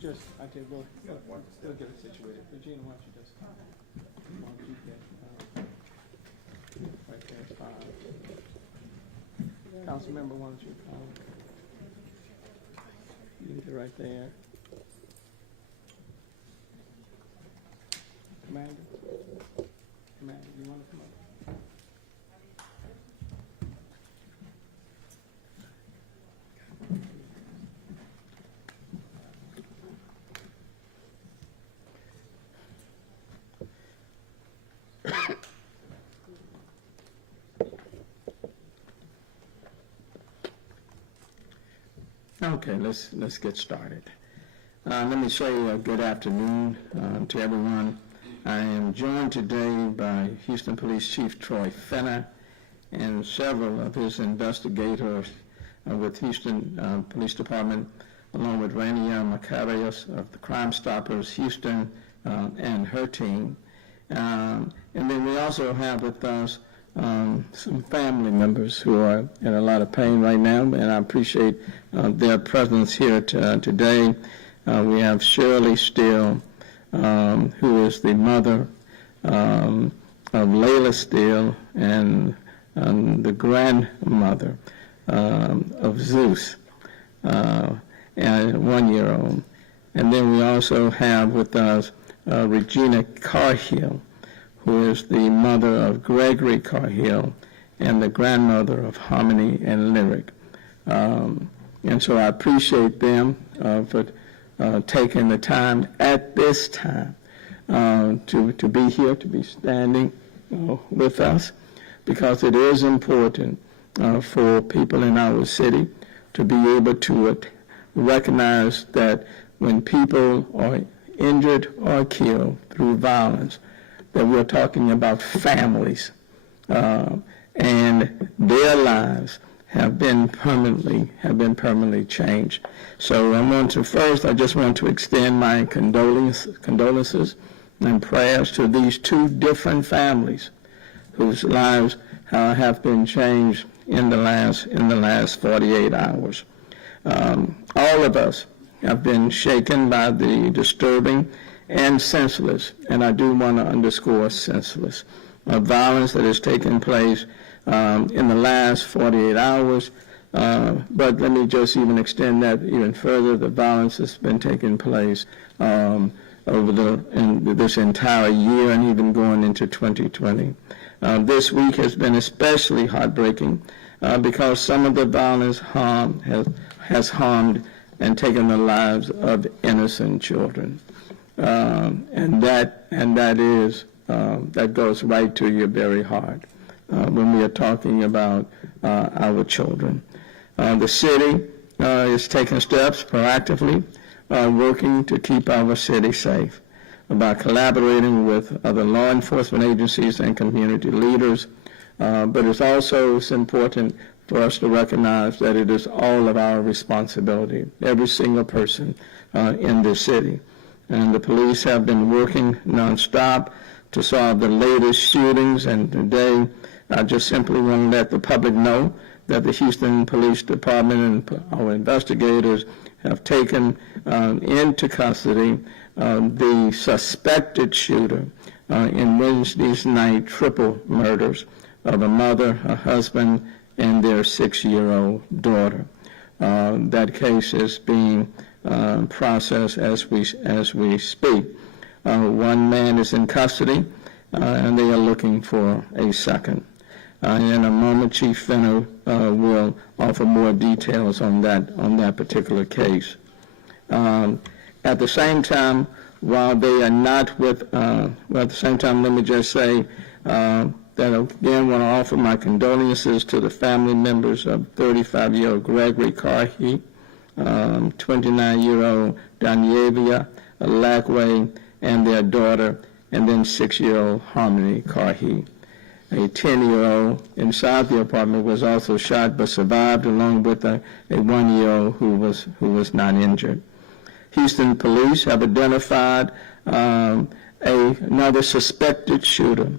just, okay, we'll get it situated. Regina, why don't you just, get, right there, it's fine. Council member, why don't you, leave it right there. Commander, you want to come up? Okay, let's get started. Let me say good afternoon to everyone. I am joined today by Houston Police Chief Troy Finner and several of his investigators with Houston Police Department, along with Rainier Macarius of the Crime Stoppers Houston and her team. And then we also have with us some family members who are in a lot of pain right now, and I appreciate their presence here today. We have Shirley Steele, who is the mother of Layla Steele and the grandmother of Zeus, and 1-year-old. And then we also have with us Regina Carhill, who is the mother of Gregory Carhill and the grandmother of Harmony and Lyric. And so I appreciate them for taking the time at this time to be here, to be standing with us, because it is important for people in our city to be able to recognize that when people are injured or killed through violence, that we're talking about families, and their lives have been permanently changed. So I just want to extend my condolences and prayers to these two different families whose lives have been changed in the last 48 hours. All of us have been shaken by the disturbing and senseless, and I do want to underscore senseless, violence that has taken place in the last 48 hours. But let me just even extend that even further. The violence has been taking place over this entire year and even going into 2020. This week has been especially heartbreaking because some of the violence has harmed and taken the lives of innocent children. And that goes right to your very heart when we are talking about our children. The city is taking steps proactively, working to keep our city safe by collaborating with other law enforcement agencies and community leaders. But it's important for us to recognize that it is all of our responsibility, every single person in this city. And the police have been working nonstop to solve the latest shootings. And today, I just simply want to let the public know that the Houston Police Department and our investigators have taken into custody the suspected shooter in Wednesday's night triple murders of a mother, a husband, and their 6-year-old daughter. That case is being processed as we speak. One man is in custody, and they are looking for a second. In a moment, Chief Finner will offer more details on that particular case. At the same time, while they are not at the same time, let me just say that again want to offer my condolences to the family members of 35-year-old Gregory Carhill, 29-year-old Danievia Lackway, and their daughter, and then 6-year-old Harmony Carhill. A 10-year-old inside the apartment was also shot but survived, along with a 1-year-old who was not injured. Houston police have identified another suspected shooter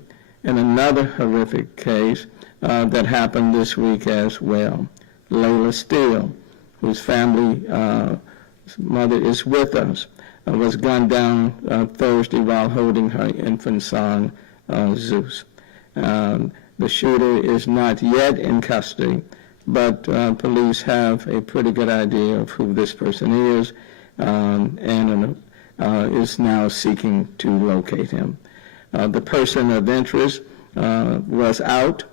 in another horrific case that happened this week as well. Layla Steele, whose family mother is with us, was gunned down Thursday while holding her infant son, Zeus. The shooter is not yet in custody, but police have a pretty good idea of who this person is, and is now seeking to locate him. The person of interest was out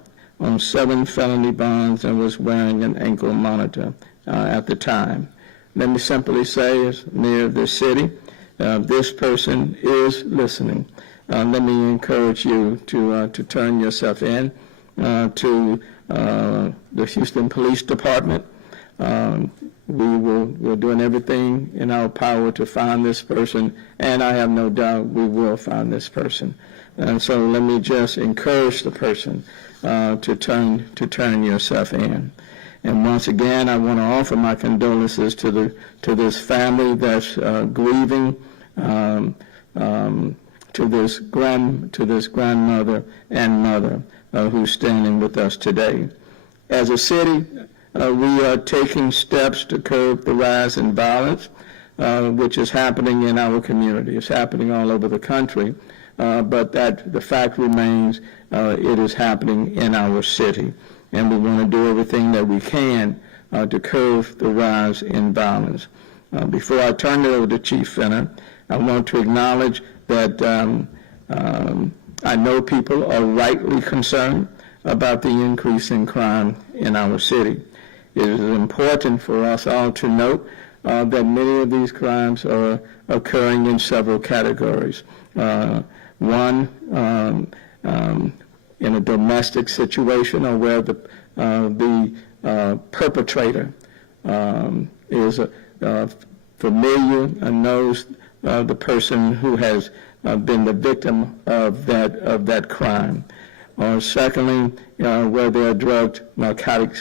on 7 felony bonds and was wearing an ankle monitor at the time. Let me simply say, as mayor of this city, this person is listening. Let me encourage you to turn yourself in to the Houston Police Department. We're doing everything in our power to find this person, and I have no doubt we will find this person. And so let me just encourage the person to turn yourself in. And once again, I want to offer my condolences to this family that's grieving, to this grandmother and mother who's standing with us today. As a city, we are taking steps to curb the rise in violence, which is happening in our community. It's happening all over the country, but the fact remains, it is happening in our city. And we want to do everything that we can to curb the rise in violence. Before I turn it over to Chief Finner, I want to acknowledge that I know people are rightly concerned about the increase in crime in our city. It is important for us all to note that many of these crimes are occurring in several categories. One, in a domestic situation, or where the perpetrator is familiar and knows the person who has been the victim of that crime. Or secondly, where there are drug narcotic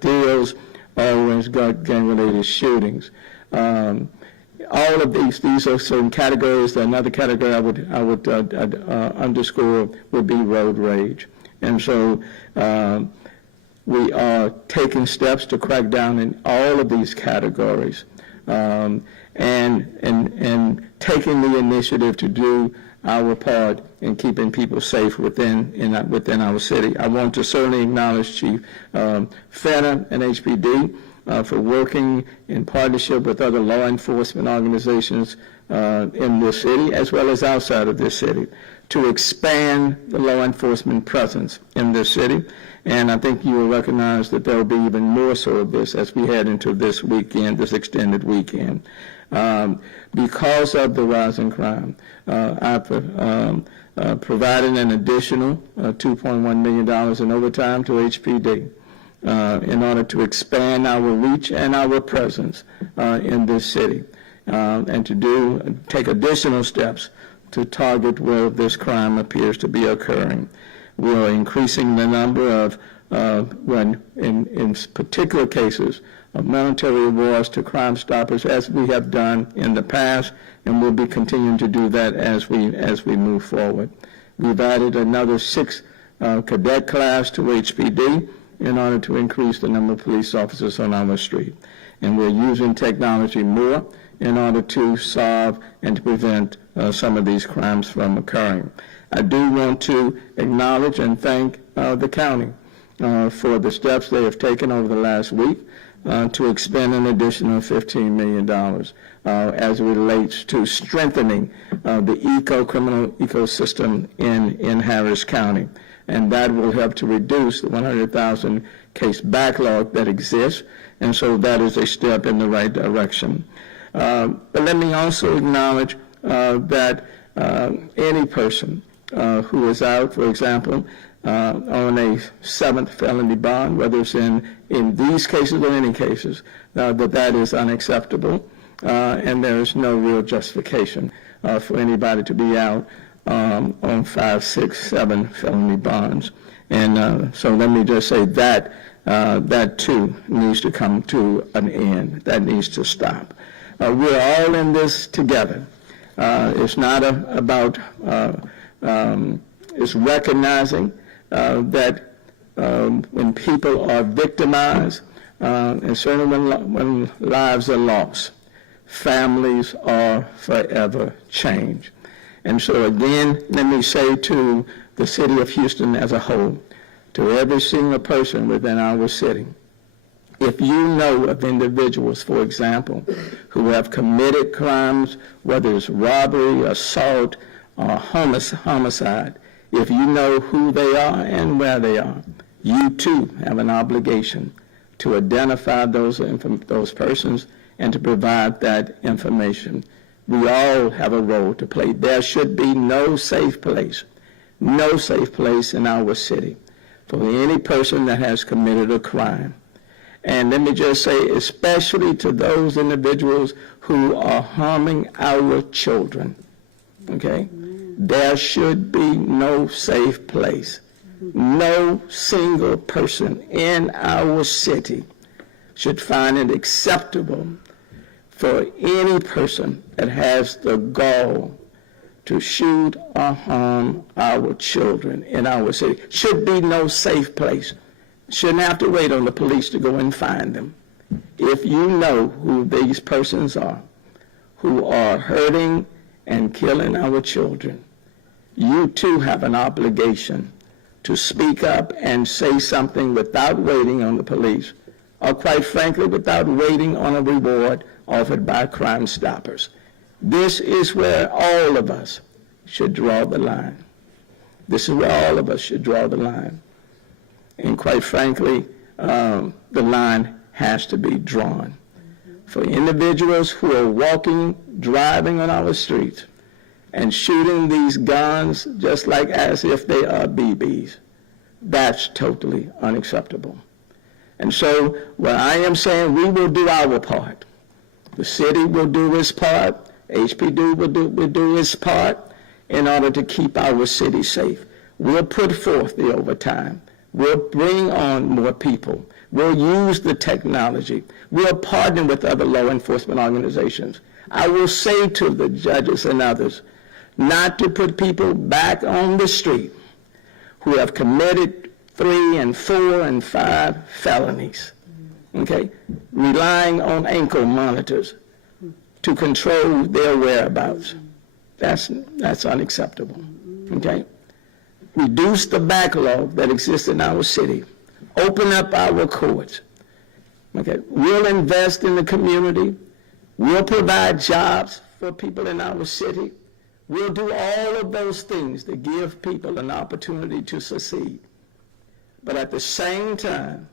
deals, or gang-related shootings. All of these are certain categories. Another category I would underscore would be road rage. And so we are taking steps to crack down in all of these categories, and taking the initiative to do our part in keeping people safe within our city. I want to certainly acknowledge Chief Finner and HPD for working in partnership with other law enforcement organizations in this city, as well as outside of this city, to expand the law enforcement presence in this city. And I think you will recognize that there will be even more so of this as we head into this weekend, this extended weekend. Because of the rise in crime, I've provided an additional $2.1 million in overtime to HPD in order to expand our reach and our presence in this city, and to take additional steps to target where this crime appears to be occurring. We are increasing the number of, in particular cases, of monetary awards to Crime Stoppers, as we have done in the past, and we'll be continuing to do that as we move forward. We've added another 6 cadet class to HPD in order to increase the number of police officers on our street. And we're using technology more in order to solve and to prevent some of these crimes from occurring. I do want to acknowledge and thank the county for the steps they have taken over the last week to expend an additional $15 million as it relates to strengthening the criminal ecosystem in Harris County. And that will help to reduce the 100,000 case backlog that exists. And so that is a step in the right direction. But let me also acknowledge that any person who is out, for example, on a 7th felony bond, whether it's in these cases or any cases, that is unacceptable, and there is no real justification for anybody to be out on 5, 6, 7 felony bonds. And so let me just say that that too needs to come to an end. That needs to stop. We're all in this together. It's not about, it's recognizing that when people are victimized, and certainly when lives are lost, families are forever changed. And so again, let me say to the city of Houston as a whole, to every single person within our city, if you know of individuals, for example, who have committed crimes, whether it's robbery, assault, or homicide, if you know who they are and where they are, you too have an obligation to identify those persons and to provide that information. We all have a role to play. There should be no safe place in our city for any person that has committed a crime. And let me just say, especially to those individuals who are harming our children, okay? There should be no safe place. No single person in our city should find it acceptable for any person that has the gall to shoot or harm our children in our city. Should be no safe place. Shouldn't have to wait on the police to go and find them. If you know who these persons are, who are hurting and killing our children, you too have an obligation to speak up and say something without waiting on the police, or quite frankly, without waiting on a reward offered by Crime Stoppers. This is where all of us should draw the line. This is where all of us should draw the line. And quite frankly, the line has to be drawn. For individuals who are walking, driving on our streets, and shooting these guns just like as if they are BBs, that's totally unacceptable. And so what I am saying, we will do our part. The city will do its part. HPD will do its part in order to keep our city safe. We'll put forth the overtime. We'll bring on more people. We'll use the technology. We'll partner with other law enforcement organizations. I will say to the judges and others not to put people back on the street who have committed 3 and 4 and 5 felonies, okay, relying on ankle monitors to control their whereabouts. That's unacceptable, okay? Reduce the backlog that exists in our city. Open up our courts, okay? We'll invest in the community. We'll provide jobs for people in our city. We'll do all of those things to give people an opportunity to succeed. But at the same time,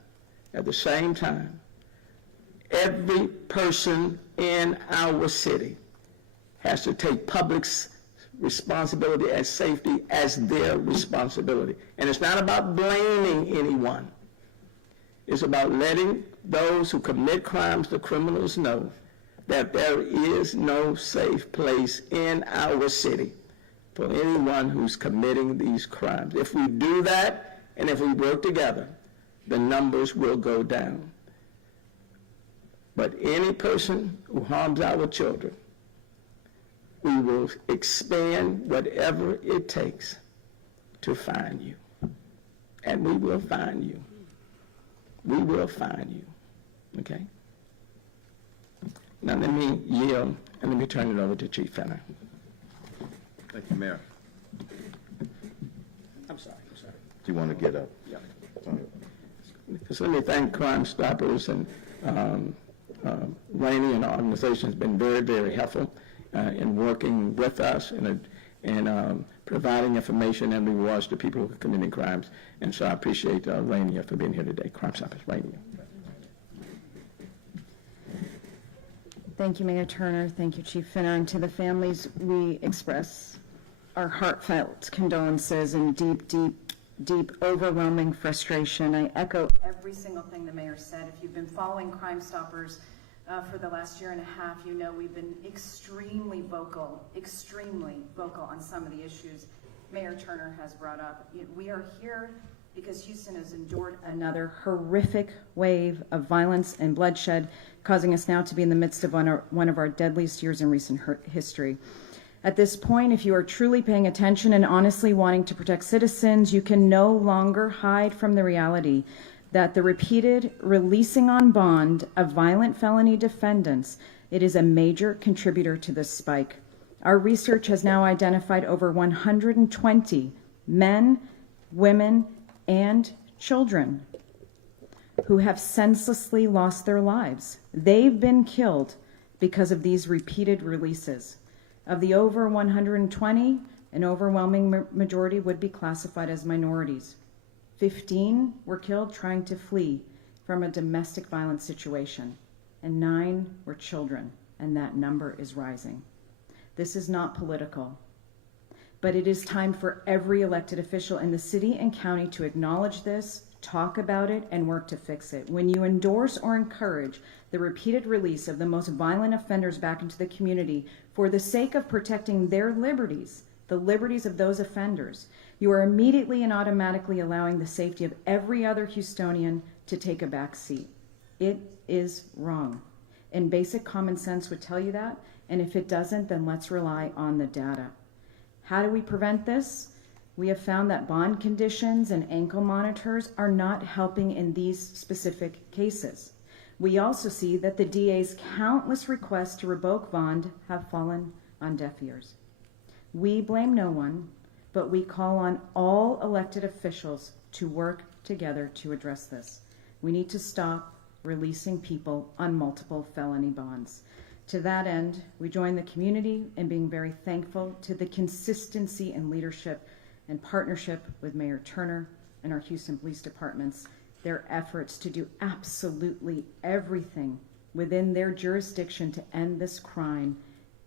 every person in our city has to take public responsibility and safety as their responsibility. And it's not about blaming anyone. It's about letting those who commit crimes, the criminals, know that there is no safe place in our city for anyone who's committing these crimes. If we do that, and if we work together, the numbers will go down. But any person who harms our children, we will expend whatever it takes to find you. And we will find you. We will find you, okay? Now let me yield and let me turn it over to Chief Finner. Thank you, Mayor. I'm sorry. Do you want to get up? Yeah. Just let me thank Crime Stoppers and Rainey and the organization has been very, very helpful in working with us and providing information and rewards to people who are committing crimes. And so I appreciate Rainey for being here today. Crime Stoppers, Rainey. Thank you, Mayor Turner. Thank you, Chief Finner. And to the families, we express our heartfelt condolences and deep, overwhelming frustration. I echo every single thing the mayor said. If you've been following Crime Stoppers for the last year and a half, you know we've been extremely vocal on some of the issues Mayor Turner has brought up. We are here because Houston has endured another horrific wave of violence and bloodshed, causing us now to be in the midst of one of our deadliest years in recent history. At this point, if you are truly paying attention and honestly wanting to protect citizens, you can no longer hide from the reality that the repeated releasing on bond of violent felony defendants, it is a major contributor to this spike. Our research has now identified over 120 men, women, and children who have senselessly lost their lives. They've been killed because of these repeated releases. Of the over 120, an overwhelming majority would be classified as minorities. 15 were killed trying to flee from a domestic violence situation, and 9 were children, and that number is rising. This is not political, but it is time for every elected official in the city and county to acknowledge this, talk about it, and work to fix it. When you endorse or encourage the repeated release of the most violent offenders back into the community for the sake of protecting their liberties, the liberties of those offenders, you are immediately and automatically allowing the safety of every other Houstonian to take a back seat. It is wrong. And basic common sense would tell you that, and if it doesn't, then let's rely on the data. How do we prevent this? We have found that bond conditions and ankle monitors are not helping in these specific cases. We also see that the DA's countless requests to revoke bond have fallen on deaf ears. We blame no one, but we call on all elected officials to work together to address this. We need to stop releasing people on multiple felony bonds. To that end, we join the community in being very thankful to the consistency and leadership and partnership with Mayor Turner and our Houston Police Departments. Their efforts to do absolutely everything within their jurisdiction to end this crime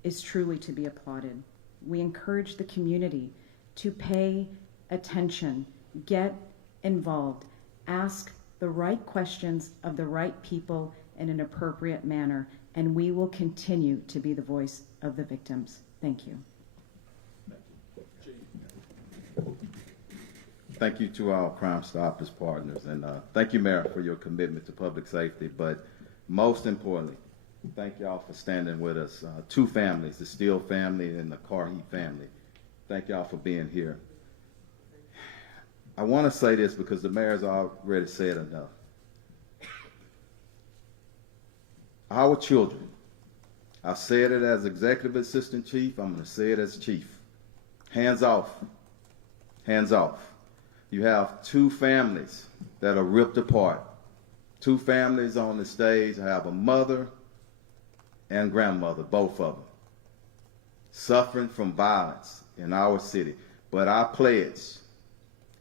is truly to be applauded. We encourage the community to pay attention, get involved, ask the right questions of the right people in an appropriate manner, and we will continue to be the voice of the victims. Thank you. Thank you to our Crime Stoppers partners, and thank you, Mayor, for your commitment to public safety. But most importantly, thank y'all for standing with us. 2 families, the Steele family and the Carheat family. Thank y'all for being here. I want to say this because the mayor's already said enough. Our children, I said it as executive assistant chief, I'm going to say it as chief. Hands off. Hands off. You have 2 families that are ripped apart. 2 families on the stage. I have a mother and grandmother, both of them, suffering from violence in our city. But I pledge,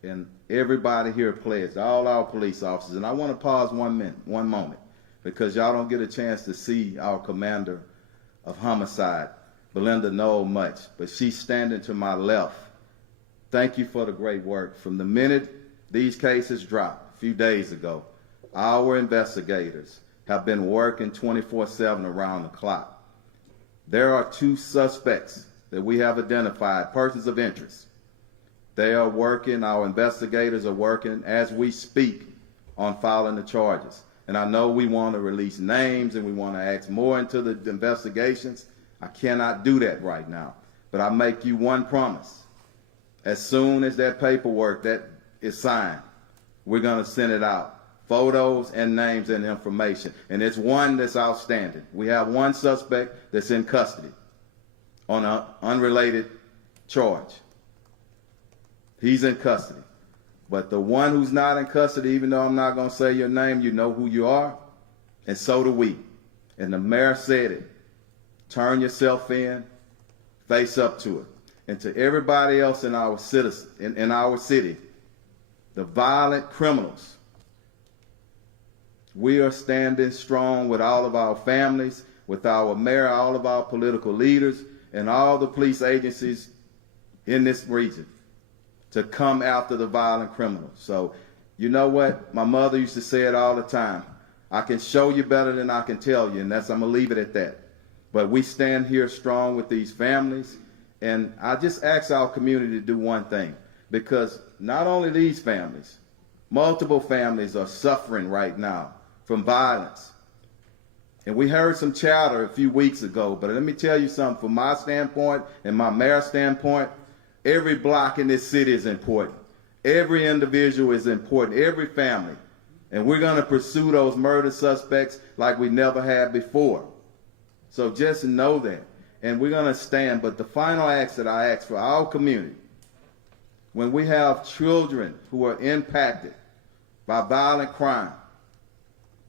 and everybody here pledged, all our police officers, and I want to pause one moment, because y'all don't get a chance to see our commander of homicide, Belinda Knoll, much, but she's standing to my left. Thank you for the great work. From the minute these cases dropped a few days ago, our investigators have been working 24/7 around the clock. There are 2 suspects that we have identified, persons of interest. They are working, our investigators are working as we speak on filing the charges. And I know we want to release names and we want to ask more into the investigations. I cannot do that right now. But I make you one promise. As soon as that paperwork that is signed, we're going to send it out. Photos and names and information. And it's one that's outstanding. We have 1 suspect that's in custody on an unrelated charge. He's in custody. But the one who's not in custody, even though I'm not going to say your name, you know who you are, and so do we. And the mayor said it. Turn yourself in, face up to it. And to everybody else in our citizens, in our city, the violent criminals, we are standing strong with all of our families, with our mayor, all of our political leaders, and all the police agencies in this region to come after the violent criminals. So, you know what? My mother used to say it all the time. I can show you better than I can tell you, and I'm going to leave it at that. But we stand here strong with these families, and I just ask our community to do one thing, because not only these families, multiple families are suffering right now from violence. And we heard some chatter a few weeks ago, but let me tell you something, from my standpoint and my mayor's standpoint, every block in this city is important. Every individual is important, every family. And we're going to pursue those murder suspects like we never had before. So just know that. And we're going to stand. But the final ask that I ask for our community, when we have children who are impacted by violent crime,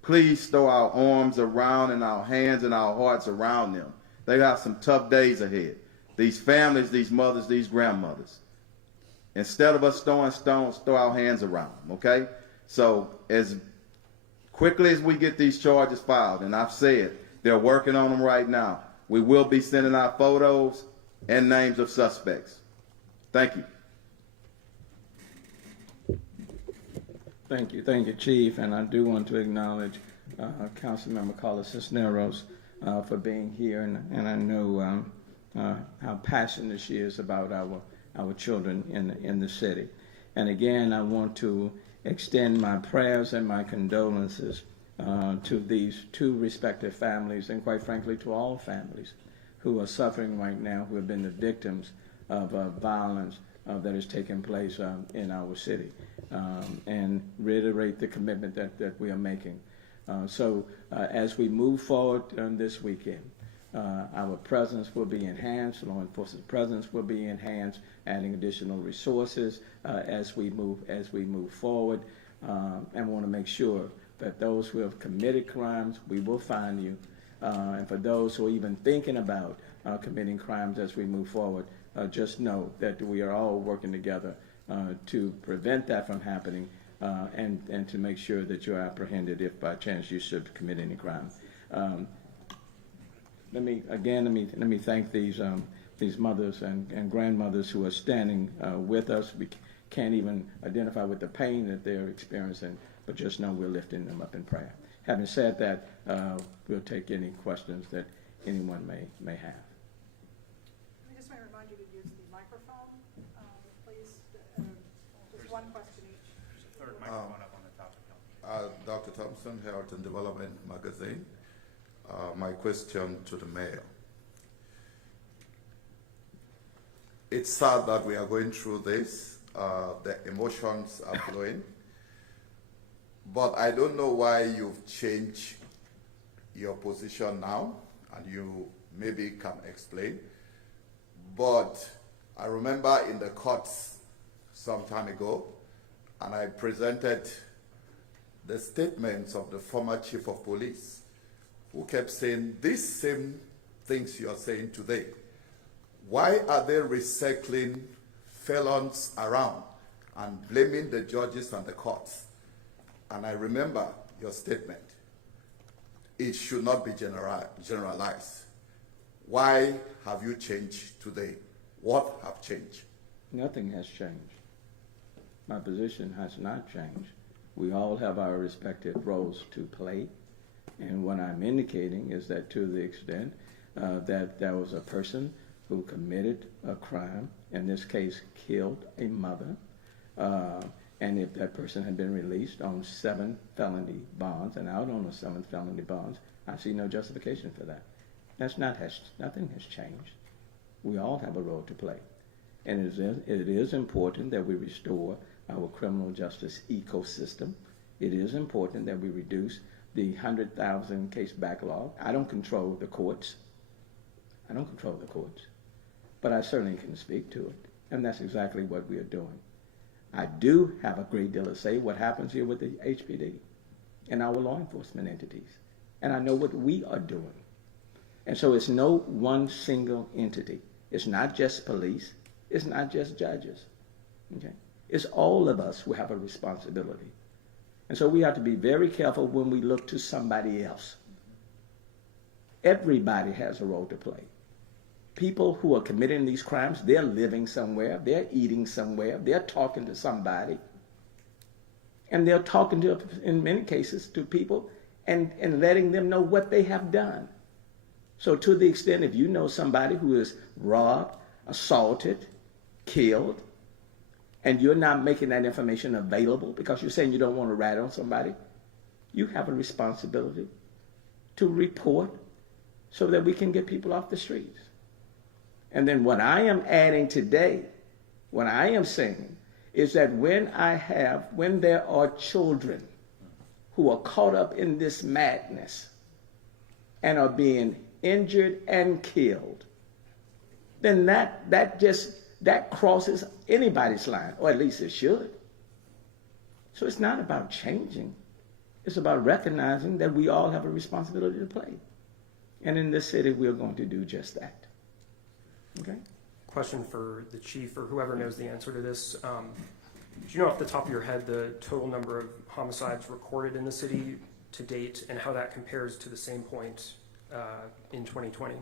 please throw our arms around and our hands and our hearts around them. They got some tough days ahead. These families, these mothers, these grandmothers. Instead of us throwing stones, throw our hands around them, okay? So as quickly as we get these charges filed, and I've said they're working on them right now, we will be sending out photos and names of suspects. Thank you. Thank you, Chief, and I do want to acknowledge Councilmember Carla Cisneros for being here, and I know how passionate she is about our children in the city. And again, I want to extend my prayers and my condolences to these two respective families, and quite frankly to all families who are suffering right now, who have been the victims of violence that is taking place in our city, and reiterate the commitment that we are making. So as we move forward this weekend, our presence will be enhanced, law enforcement presence will be enhanced, adding additional resources as we move forward, and want to make sure that those who have committed crimes, we will find you, and for those who are even thinking about committing crimes as we move forward, just know that we are all working together to prevent that from happening, and to make sure that you're apprehended if by chance you should commit any crime. Let me thank these mothers and grandmothers who are standing with us. We can't even identify with the pain that they're experiencing, but just know we're lifting them up in prayer. Having said that, we'll take any questions that anyone may have. I just want to remind you to use the microphone, please. Just one question each. There's a third microphone up on the top of the Dr. Thompson, Health and Development Magazine. My question to the mayor. It's sad that we are going through this. The emotions are flowing. But I don't know why you've changed your position now, and you maybe can explain. But I remember in the courts some time ago, and I presented the statements of the former chief of police, who kept saying these same things you are saying today. Why are they recycling felons around and blaming the judges and the courts? And I remember your statement. It should not be generalized. Why have you changed today? What have changed? Nothing has changed. My position has not changed. We all have our respective roles to play. And what I'm indicating is that to the extent that there was a person who committed a crime, in this case killed a mother, and if that person had been released on 7 felony bonds and out on the 7th felony bonds, I see no justification for that. Nothing has changed. We all have a role to play. And it is important that we restore our criminal justice ecosystem. It is important that we reduce the 100,000 case backlog. I don't control the courts. But I certainly can speak to it. And that's exactly what we are doing. I do have a great deal to say what happens here with the HPD and our law enforcement entities. And I know what we are doing. And so it's no one single entity. It's not just police. It's not just judges. Okay? It's all of us who have a responsibility. And so we have to be very careful when we look to somebody else. Everybody has a role to play. People who are committing these crimes, they're living somewhere, they're eating somewhere, they're talking to somebody. And they're talking to, in many cases, to people and letting them know what they have done. So to the extent if you know somebody who is robbed, assaulted, killed, and you're not making that information available because you're saying you don't want to rat on somebody, you have a responsibility to report so that we can get people off the streets. And then what I am adding today, what I am saying, is that when there are children who are caught up in this madness and are being injured and killed, then that crosses anybody's line, or at least it should. So it's not about changing. It's about recognizing that we all have a responsibility to play. And in this city, we're going to do just that. Okay? Question for the chief or whoever knows the answer to this. Do you know off the top of your head the total number of homicides recorded in the city to date and how that compares to the same point in 2020? I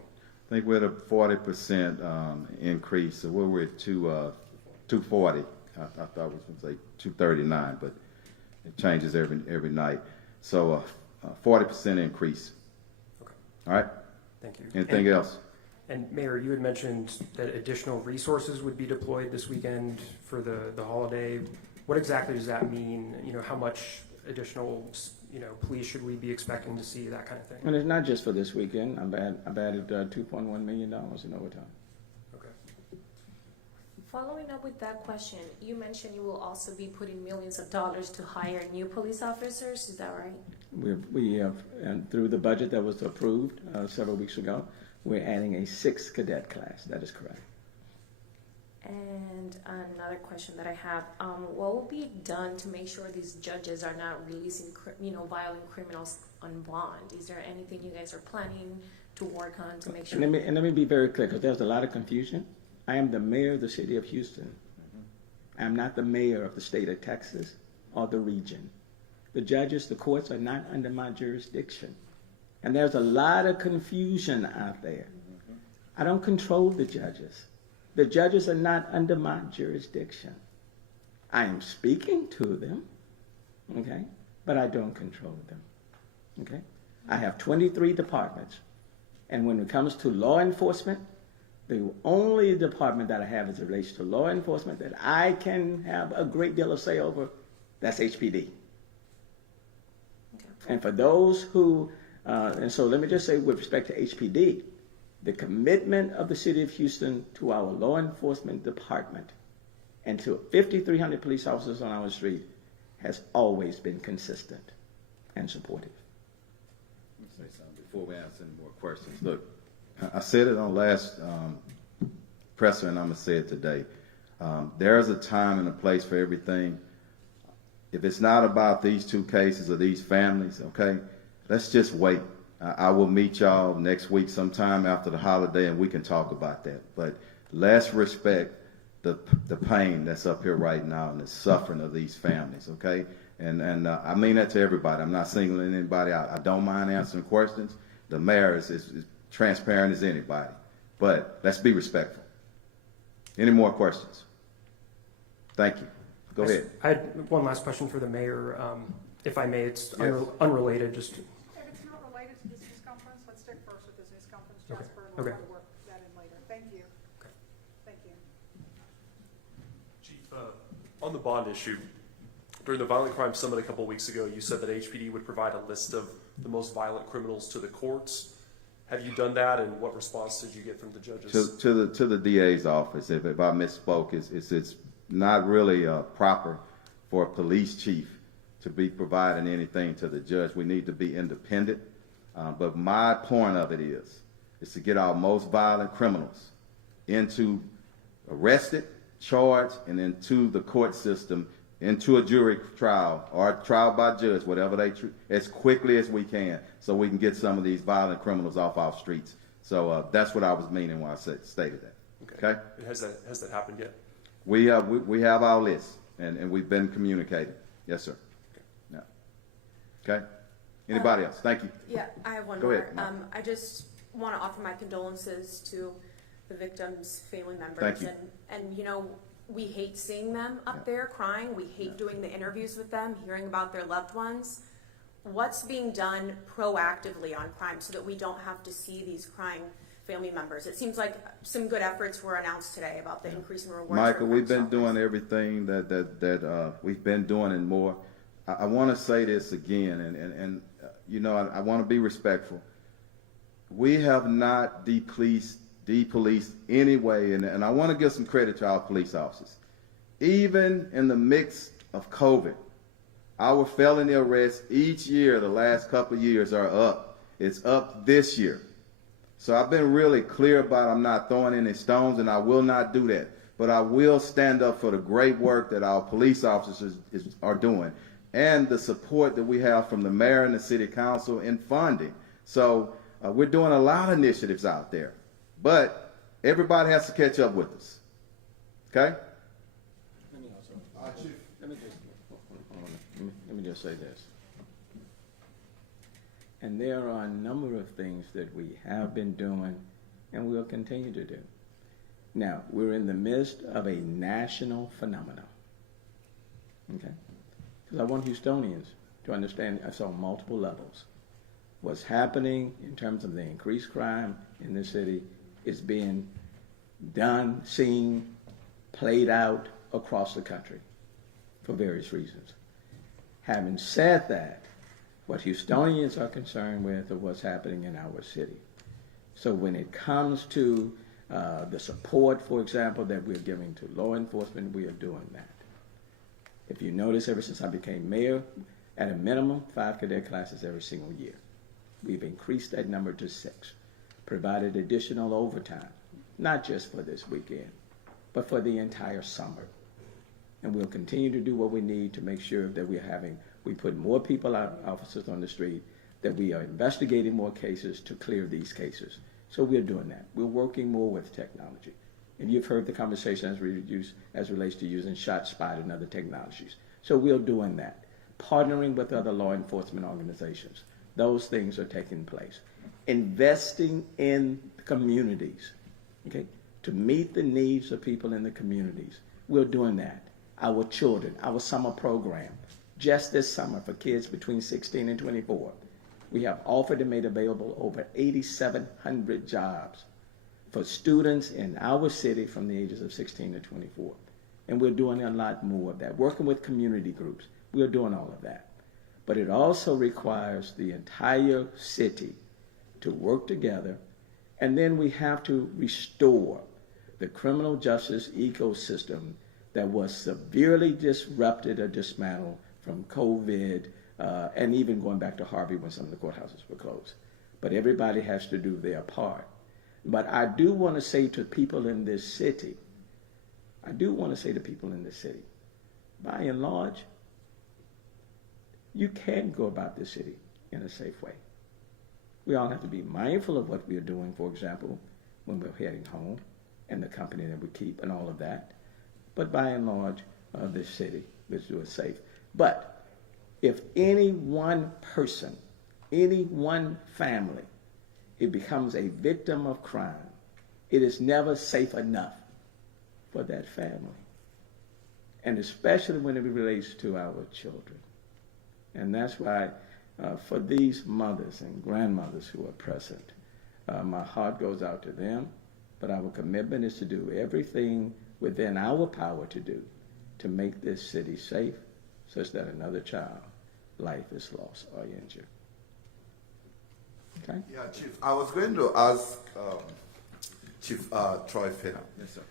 think we're at a 40% increase. So we're at 240. I thought it was going to say 239, but it changes every night. So 40% increase. Okay. All right. Thank you. Anything else? And Mayor, you had mentioned that additional resources would be deployed this weekend for the holiday. What exactly does that mean? You know, how much additional, police should we be expecting to see, that kind of thing? And it's not just for this weekend. I've added $2.1 million in overtime. Okay. Following up with that question, you mentioned you will also be putting millions of dollars to hire new police officers. Is that right? We have, and through the budget that was approved several weeks ago, we're adding a 6th cadet class. That is correct. And another question that I have, what will be done to make sure these judges are not releasing, violent criminals on bond? Is there anything you guys are planning to work on to make sure? And let me be very clear, because there's a lot of confusion. I am the mayor of the city of Houston. I'm not the mayor of the state of Texas or the region. The judges, the courts are not under my jurisdiction. And there's a lot of confusion out there. I don't control the judges. The judges are not under my jurisdiction. I am speaking to them, okay, but I don't control them, okay? I have 23 departments, and when it comes to law enforcement, the only department that I have as it relates to law enforcement that I can have a great deal of say over, that's HPD. Okay. And for those who, and so let me just say with respect to HPD, the commitment of the city of Houston to our law enforcement department and to 5,300 police officers on our street has always been consistent and supportive. Let me say something before we answer any more questions. Look, I said it on last presser, and I'm going to say it today. There's a time and a place for everything. If it's not about these two cases or these families, okay, let's just wait. I will meet y'all next week sometime after the holiday, and we can talk about that. But let's respect the pain that's up here right now and the suffering of these families, okay? And I mean that to everybody. I'm not singling anybody out. I don't mind answering questions. The mayor is transparent as anybody. But let's be respectful. Any more questions? Thank you. Go ahead. I had one last question for the mayor, if I may. It's Yes. unrelated, just... If it's not related to this news conference, let's stick first with this news conference, Okay. Jasper, and we'll Okay. try to work that in later. Thank you. Okay. Thank you. Chief, on the bond issue, during the Violent Crime Summit a couple of weeks ago, you said that HPD would provide a list of the most violent criminals to the courts. Have you done that, and what response did you get from the judges? To the DA's office. If I misspoke, it's not really proper for a police chief to be providing anything to the judge. We need to be independent. But my point of it is to get our most violent criminals into arrested, charged, and into the court system, into a jury trial or a trial by judge, whatever they as quickly as we can, so we can get some of these violent criminals off our streets. So that's what I was meaning when I stated that. Okay? And has that happened yet? We have our list, and we've been communicating. Yes, sir. Yeah. Okay. Anybody else? Thank you. Yeah, I have one Go more. ahead, Mark. I just want to offer my condolences to the victims' family members. Thank you. And we hate seeing them up there crying. We hate doing the interviews with them, hearing about their loved ones. What's being done proactively on crime so that we don't have to see these crying family members? It seems like some good efforts were announced today about the increase in rewards. Michael, we've been doing everything that we've been doing and more. I want to say this again, and I want to be respectful. We have not depoliced any way, and I want to give some credit to our police officers. Even in the mix of COVID, Our felony arrests each year, the last couple of years, are up. It's up this year. So I've been really clear about I'm not throwing any stones, and I will not do that. But I will stand up for the great work that our police officers are doing and the support that we have from the mayor and the city council in funding. So we're doing a lot of initiatives out there. But everybody has to catch up with us. Okay? Let me just say this. And there are a number of things that we have been doing and will continue to do. Now, we're in the midst of a national phenomenon. Okay? Because I want Houstonians to understand us on multiple levels. What's happening in terms of the increased crime in the city is being done, seen, played out across the country for various reasons. Having said that, what Houstonians are concerned with are what's happening in our city. So when it comes to the support, for example, that we're giving to law enforcement, we are doing that. If you notice, ever since I became mayor, at a minimum, 5 cadet classes every single year. We've increased that number to 6, provided additional overtime, not just for this weekend, but for the entire summer. And we'll continue to do what we need to make sure that we put more officers on the street, that we are investigating more cases to clear these cases. So we're doing that. We're working more with technology. And you've heard the conversation as relates to using ShotSpot and other technologies. So we're doing that. Partnering with other law enforcement organizations. Those things are taking place. Investing in communities, okay, to meet the needs of people in the communities. We're doing that. Our children, our summer program, just this summer for kids between 16 and 24, we have offered and made available over 8,700 jobs for students in our city from the ages of 16 to 24. And we're doing a lot more of that, working with community groups. We're doing all of that. But it also requires the entire city to work together, and then we have to restore the criminal justice ecosystem that was severely disrupted or dismantled from COVID, and even going back to Harvey when some of the courthouses were closed. But everybody has to do their part. But I do want to say to people in this city, by and large, you can go about this city in a safe way. We all have to be mindful of what we are doing, for example, when we're heading home, and the company that we keep and all of that. But by and large, this city, let's do it safe. But if any one person, any one family, it becomes a victim of crime, it is never safe enough for that family. And especially when it relates to our children. And that's why for these mothers and grandmothers who are present, my heart goes out to them, but our commitment is to do everything within our power to do to make this city safe such that another child life is lost or injured. Okay? Yeah, Chief, I was going to ask Chief Troy Finner. Yes, sir.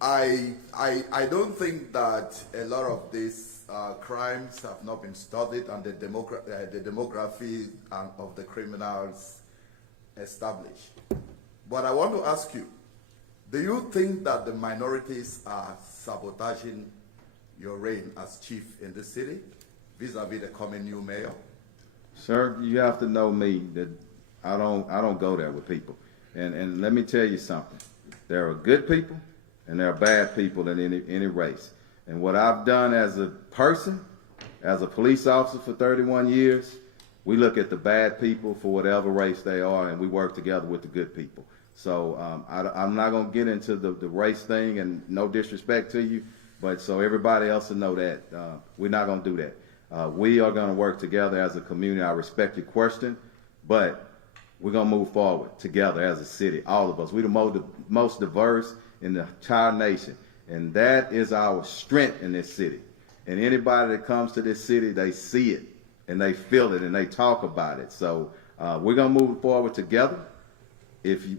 I don't think that a lot of these crimes have not been studied and the demography of the criminals established. But I want to ask you, do you think that the minorities are sabotaging your reign as chief in the city vis-a-vis the coming new mayor? Sir, you have to know me that I don't go there with people. And let me tell you something. There are good people and there are bad people in any race. And what I've done as a person, as a police officer for 31 years, we look at the bad people for whatever race they are, and we work together with the good people. So I'm not going to get into the race thing, and no disrespect to you, but so everybody else will know that we're not going to do that. We are going to work together as a community. I respect your question, but we're going to move forward together as a city, all of us. We're the most diverse in the entire nation, and that is our strength in this city. And anybody that comes to this city, they see it, and they feel it, and they talk about it. So we're going to move forward together.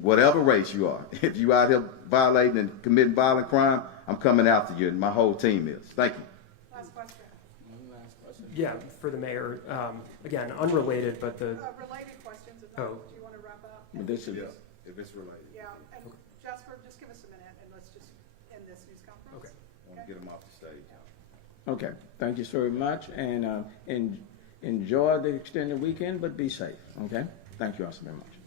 Whatever race you are, if you out here violating and committing violent crime, I'm coming after you, and my whole team is. Thank you. Last question. Yeah, for the mayor, again, unrelated, but the, Related questions, if Oh. not, do you want to wrap up? But this is, If it's related. Yeah, and Jasper, just give us a minute and let's just end this news conference. Okay. I want to get them off the stage. okay, thank you so very much, and enjoy the extended weekend, but be safe, okay? Thank you all so very much.